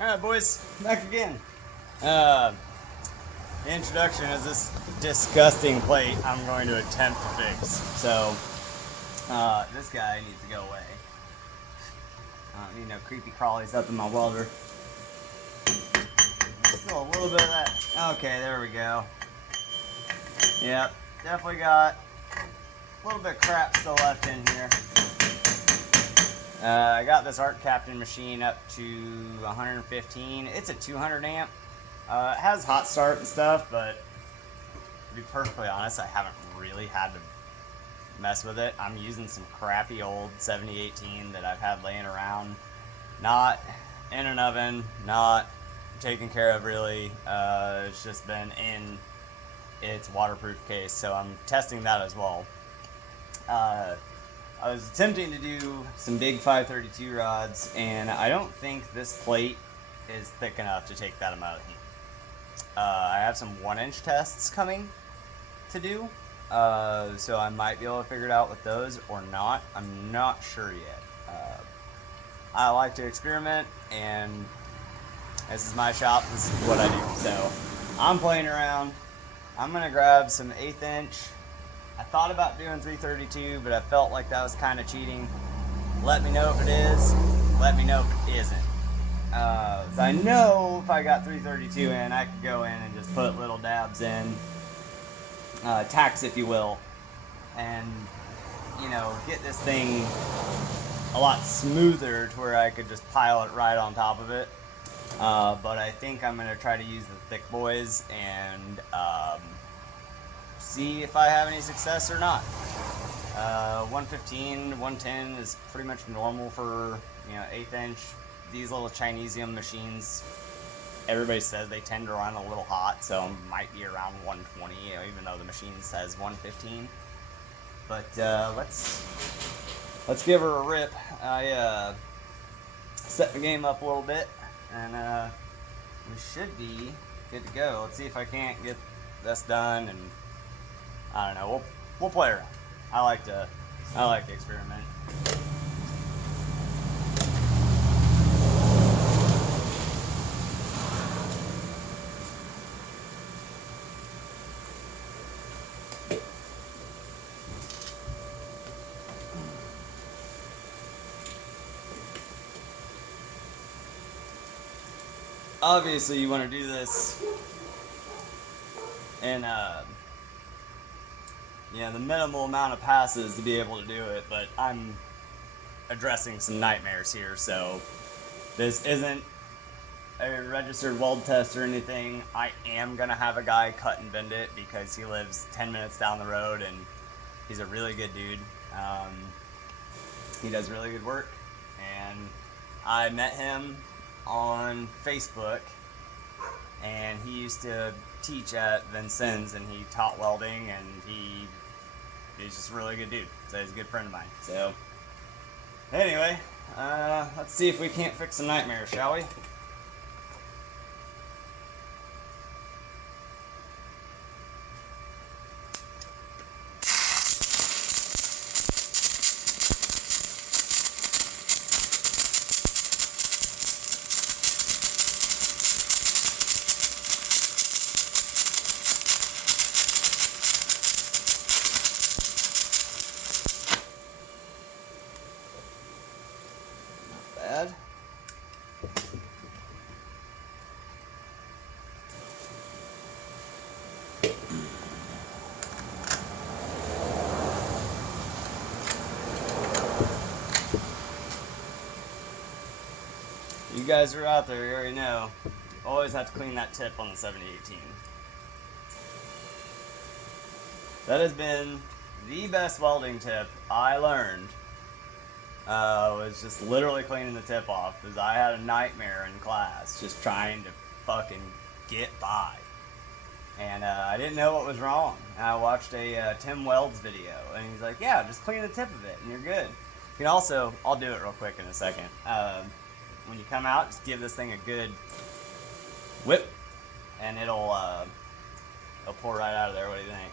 Alright boys, back again. The introduction is this disgusting plate I'm going to attempt to fix. So, this guy needs to go away. I don't need no creepy crawlies up in my welder. Still a little bit of that. Okay, there we go. Yep, definitely got a little bit of crap still left in here. I got this Art Captain machine up to 115. It's a 200 amp. It has hot start and stuff, but to be perfectly honest, I haven't really had to mess with it. I'm using some crappy old 7018 that I've had laying around, not in an oven, not taken care of really. It's just been in its waterproof case, so I'm testing that as well. I was attempting to do some big 532 rods, and I don't think this plate is thick enough to take that amount of heat. I have some 1-inch tests coming to do, so I might be able to figure it out with those or not. I'm not sure yet. I like to experiment, and this is my shop. This is what I do. So I'm playing around. I'm going to grab some 1/8 inch. I thought about doing 332, but I felt like that was kind of cheating. Let me know if it is. Let me know if it isn't. So I know if I got 332 in, I could go in and just put little dabs in, tacks if you will, and get this thing a lot smoother to where I could just pile it right on top of it. But I think I'm gonna try to use the thick boys and see if I have any success or not. 115, 110 is pretty much normal for 1/8 inch. These little Chinesium machines, everybody says they tend to run a little hot, so it might be around 120, even though the machine says 115. But let's give her a rip. I set the game up a little bit, and we should be good to go. Let's see if I can't get this done, and I don't know. We'll play around. I like to experiment. Obviously, you want to do this in the minimal amount of passes to be able to do it, but I'm addressing some nightmares here, so this isn't a registered weld test or anything. I am gonna have a guy cut and bend it because he lives 10 minutes down the road and he's a really good dude. He does really good work, and I met him on Facebook, and he used to teach at Vincennes, and he taught welding, and he's just a really good dude. So he's a good friend of mine. So anyway, let's see if we can't fix some nightmares, shall we? Bad. You guys are out there, you already know. Always have to clean that tip on the 7018. That has been the best welding tip I learned. Was just literally cleaning the tip off, because I had a nightmare in class just trying to fucking get by, and I didn't know what was wrong. And I watched a Tim Weld's video, and he's like, yeah, just clean the tip of it and you're good. You can also, I'll do it real quick in a second, when you come out, just give this thing a good whip and it'll pour right out of there. What do you think?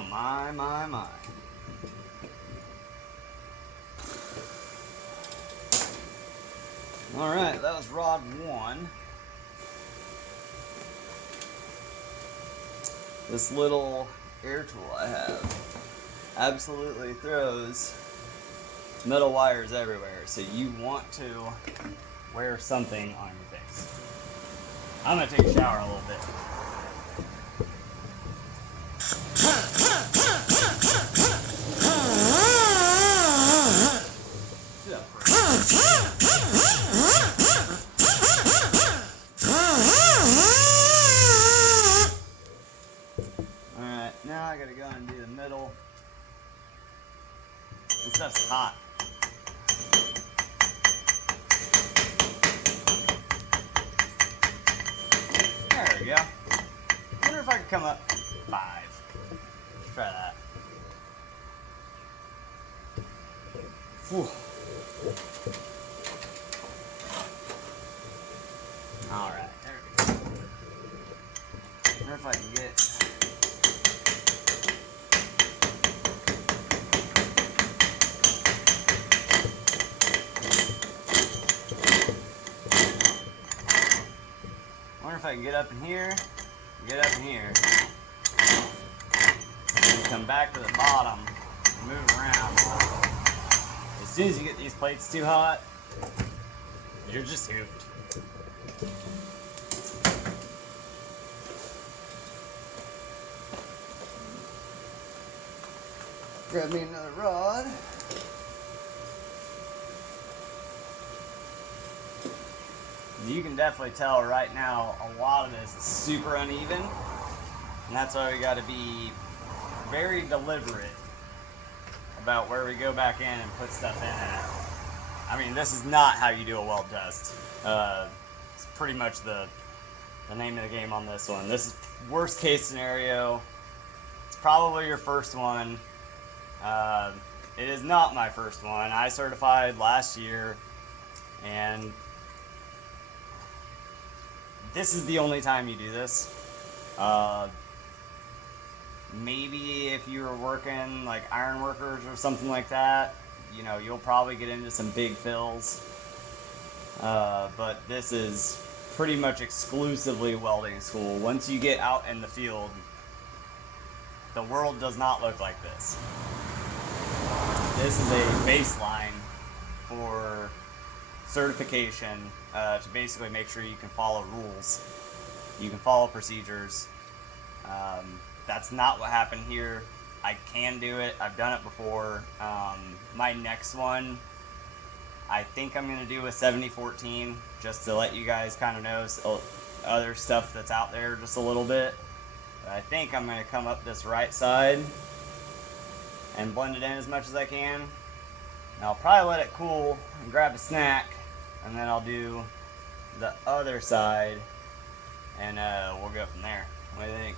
Oh my, my, my. Alright, that was rod 1. This little air tool I have absolutely throws metal wires everywhere, so you want to wear something on your face. I'm gonna take a shower a little bit. Alright, now I gotta go and do the middle. This stuff's hot. There we go. I wonder if I could come up 5. Let's try that. Whew. Alright, there we go. I wonder if I can get... if I can get up in here, get up in here, and come back to the bottom, and move around. As soon as you get these plates too hot, you're just hooped. Grab me another rod. You can definitely tell right now a lot of this is super uneven, and that's why we got to be very deliberate about where we go back in and put stuff in at. I mean, this is not how you do a weld test. It's pretty much the name of the game on this one. This is worst case scenario. It's probably your first one. It is not my first one. I certified last year, and this is the only time you do this. Maybe if you were working like iron workers or something like that, you know, you'll probably get into some big fills. But this is pretty much exclusively welding school. Once you get out in the field, the world does not look like this. This is a baseline for certification to basically make sure you can follow rules, you can follow procedures. That's not what happened here. I can do it. I've done it before. My next one, I think I'm going to do a 70-14 just to let you guys kind of know other stuff that's out there just a little bit. But I think I'm going to come up this right side and blend it in as much as I can. And I'll probably let it cool and grab a snack, and then I'll do the other side, and we'll go from there. What do you think?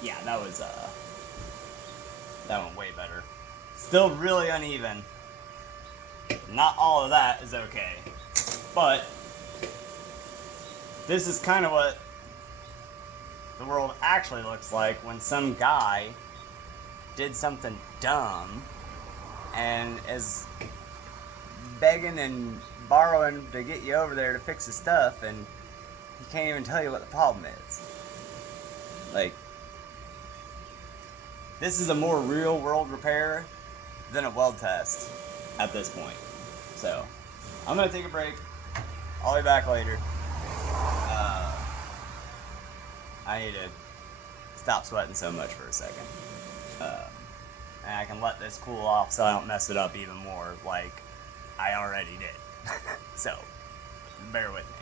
Yeah, that went way better. Still really uneven. Not all of that is okay, but this is kind of what the world actually looks like when some guy did something dumb and is begging and borrowing to get you over there to fix his stuff, and he can't even tell you what the problem is. Like, this is a more real world repair than a weld test at this point. So, I'm gonna take a break. I'll be back later. I need to stop sweating so much for a second. And I can let this cool off so I don't mess it up even more like I already did. So, bear with me.